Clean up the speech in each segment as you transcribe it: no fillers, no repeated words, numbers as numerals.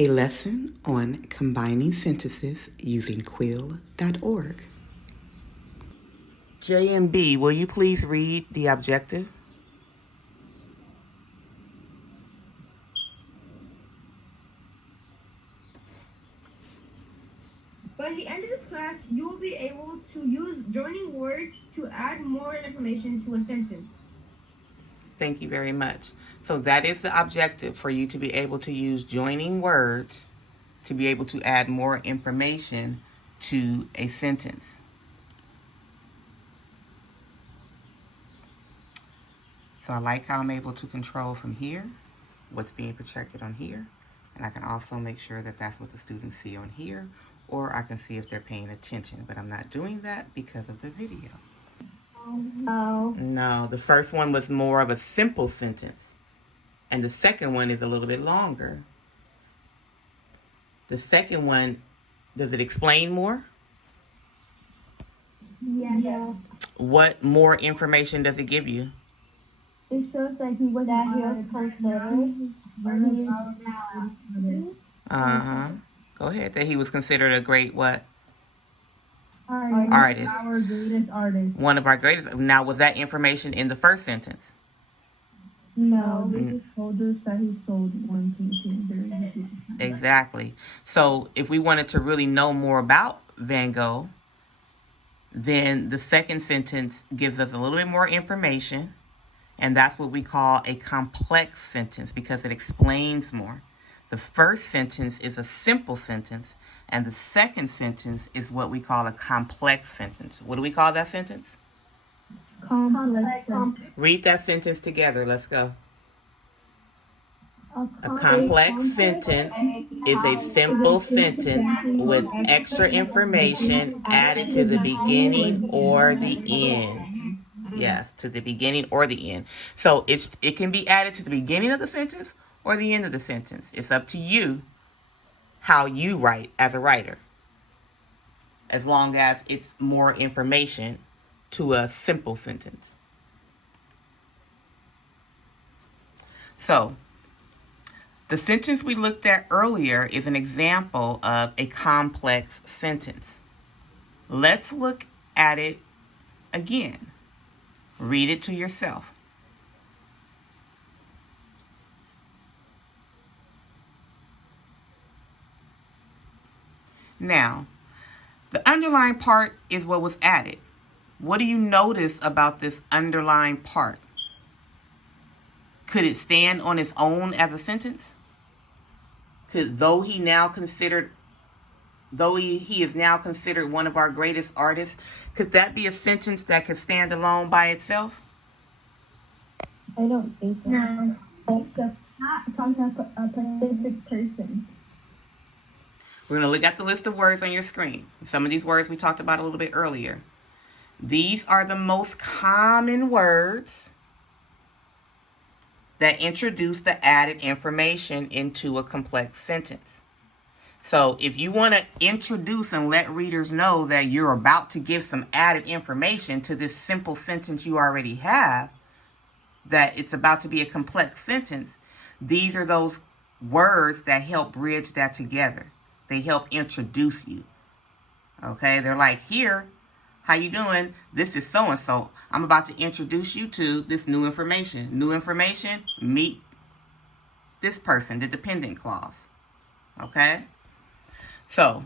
a lesson on combining sentences using quill.org. J and B, will you please read the objective? By the end of this class, you will be able to use joining words to add more information to a sentence. Thank you very much. So that is the objective, for you to be able to use joining words to be able to add more information to a sentence. So I like how I'm able to control from here what's being projected on here, and I can also make sure that that's what the students see on here, or I can see if they're paying attention, but I'm not doing that because of the video. No, the first one was more of a simple sentence, and the second one is a little bit longer. The second one, does it explain more? Yes. What more information does it give you? It shows that he was considered. Go ahead. That he was considered a great what? Artist. Our greatest artist. One of our greatest. Now, was that information in the first sentence? No, they just told us that he sold one painting during his lifetime. Exactly. So if we wanted to really know more about Van Gogh, then the second sentence gives us a little bit more information, and that's what we call a complex sentence because it explains more. The first sentence is a simple sentence, and the second sentence is what we call a complex sentence. What do we call that sentence? Complex. Read that sentence together. Let's go. A complex sentence is a simple sentence with extra information added to the beginning or the end. Yes, to the beginning or the end. So it can be added to the beginning of the sentence or the end of the sentence. It's up to you how you write as a writer, as long as it's more information to a simple sentence. So the sentence we looked at earlier is an example of a complex sentence. Let's look at it again. Read it to yourself. Now, the underlined part is what was added. What do you notice about this underlined part? Could it stand on its own as a sentence? Though he is now considered one of our greatest artists, could that be a sentence that could stand alone by itself? I don't think so. No. It's talking about a specific person. We're going to look at the list of words on your screen. Some of these words we talked about a little bit earlier. These are the most common words that introduce the added information into a complex sentence. So if you want to introduce and let readers know that you're about to give some added information to this simple sentence you already have, that it's about to be a complex sentence, these are those words that help bridge that together. They help introduce you. Okay, they're like, here, how you doing? This is so-and-so. I'm about to introduce you to this new information. New information, meet this person, the dependent clause. Okay? So,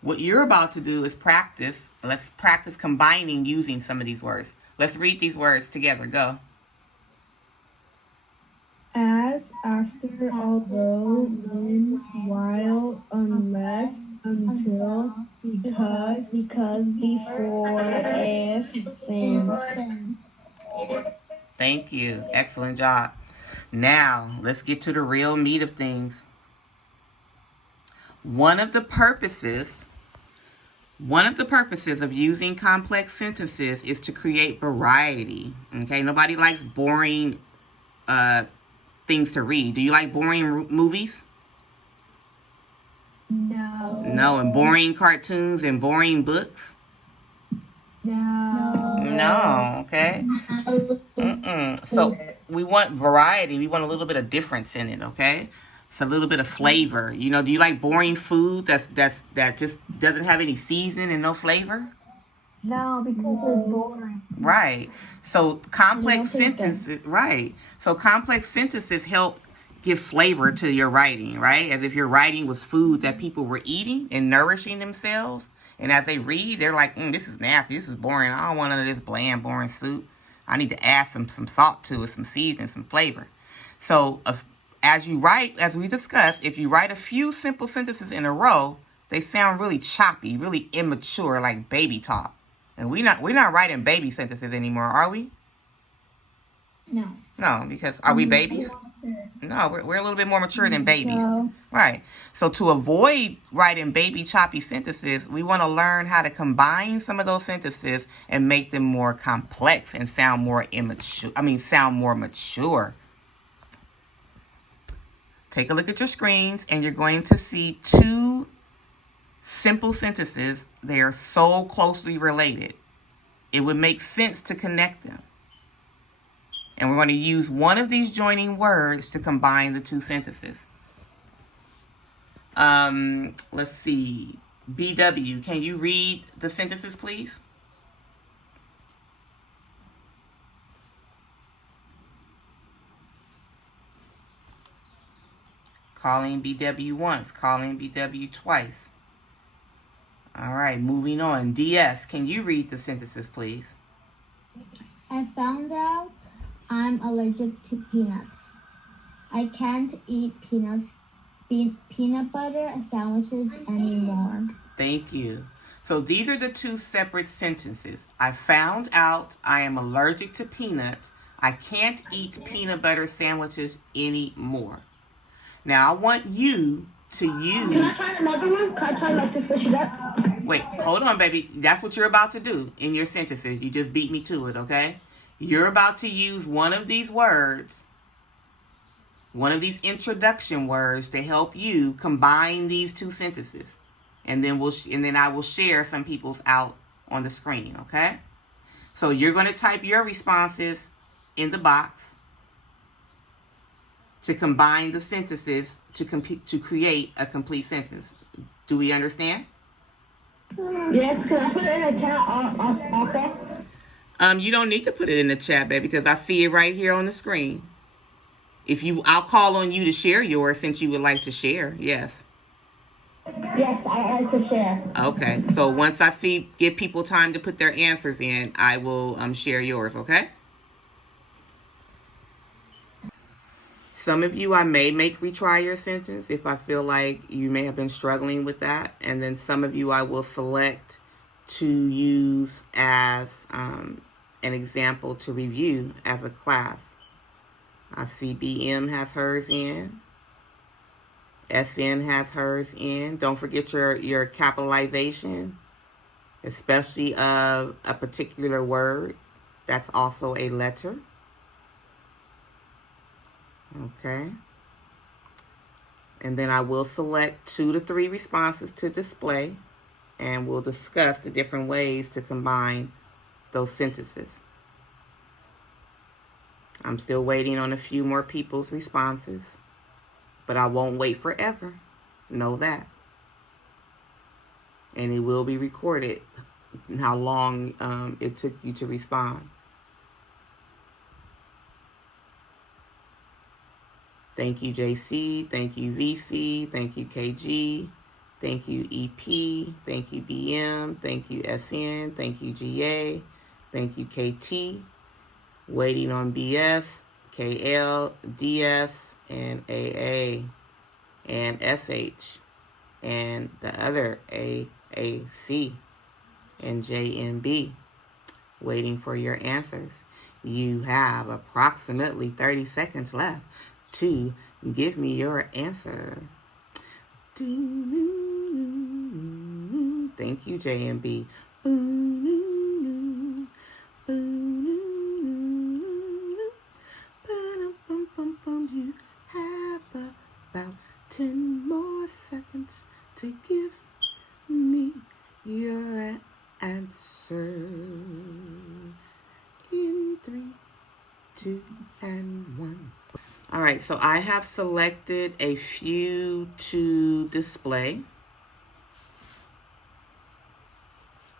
what you're about to do is practice. Let's practice combining using some of these words. Let's read these words together. Go. As, after, although, when, while, unless, until, because, before, if, since. Thank you. Excellent job. Now, let's get to the real meat of things. One of the purposes of using complex sentences is to create variety. Okay? Nobody likes boring things to read. Do you like boring movies? No. No, and boring cartoons and boring books? No, okay? So we want variety. We want a little bit of difference in it, okay? a little bit of flavor. You know, do you like boring food that just doesn't have any seasoning and no flavor? No, because it's boring. Right. So complex You don't taste them. sentences, right. So complex sentences help give flavor to your writing, right? As if your writing was food that people were eating and nourishing themselves. And as they read, they're like, this is nasty. This is boring. I don't want none of this bland, boring soup. I need to add some salt to it, some seasoning, some flavor. So as you write, as we discussed, if you write a few simple sentences in a row, they sound really choppy, really immature, like baby talk. And we're not writing baby sentences anymore, are we? No. No, because are we babies? No, we're a little bit more mature than babies. No. Right. So to avoid writing baby choppy sentences, we want to learn how to combine some of those sentences and make them more complex and sound more mature. Take a look at your screens and you're going to see two simple sentences. They are so closely related. It would make sense to connect them. And we're going to use one of these joining words to combine the two sentences. Let's see. BW, can you read the sentences, please? Calling BW once, calling BW twice. All right, moving on. DS, can you read the sentences, please? I found out I'm allergic to peanuts. I can't eat peanut butter sandwiches anymore. Thank you. So these are the two separate sentences. I found out I am allergic to peanuts. I can't eat peanut butter sandwiches anymore. Now I want you to use... Can I try another one? Can I try like to switch it up? Wait, hold on, baby. That's what you're about to do in your sentences. You just beat me to it, okay? You're about to use one of these words, one of these introduction words to help you combine these two sentences. And then I will share some people's out on the screen, okay? So you're going to type your responses in the box to combine the sentences to create a complete sentence. Do we understand? Yes, can I put it in a chat also? You don't need to put it in the chat, baby, because I see it right here on the screen. I'll call on you to share yours since you would like to share. Yes. Yes, I like to share. Okay. So once I give people time to put their answers in, I will share yours, okay? Some of you I may make retry your sentence if I feel like you may have been struggling with that. And then some of you I will select to use as an example to review as a class. I see BM has hers in. SN has hers in. Don't forget your capitalization, especially of a particular word that's also a letter. Okay. And then I will select 2 to 3 responses to display, and we'll discuss the different ways to combine those sentences. I'm still waiting on a few more people's responses, but I won't wait forever. Know that. And it will be recorded how long it took you to respond. Thank you, JC. Thank you, VC. Thank you, KG. Thank you, EP. Thank you, BM. Thank you, SN. Thank you, GA. Thank you, KT. Waiting on BS, KL, DS, and AA, and SH, and the other AAC, and JMB. Waiting for your answers. You have approximately 30 seconds left to give me your answer. Thank you, JMB. You have about 10 more seconds to give me your answer. In 3, 2, and 1. All right, so I have selected a few to display.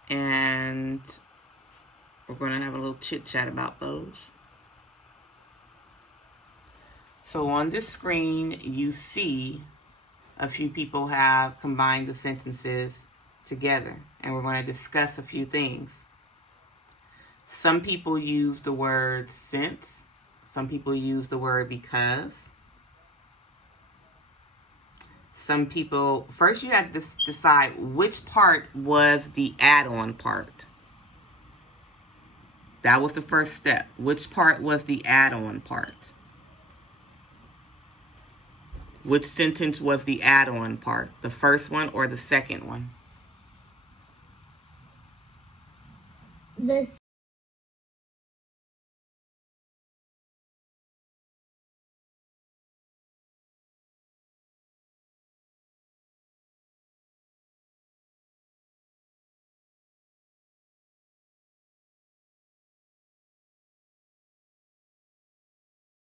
And we're going to have a little chit chat about those. So on this screen, you see a few people have combined the sentences together, and we're going to discuss a few things. Some people use the word since. Some people use the word because. Some people, first you have to decide which part was the add-on part. That was the first step. Which part was the add-on part? Which sentence was the add-on part? The first one or the second one? The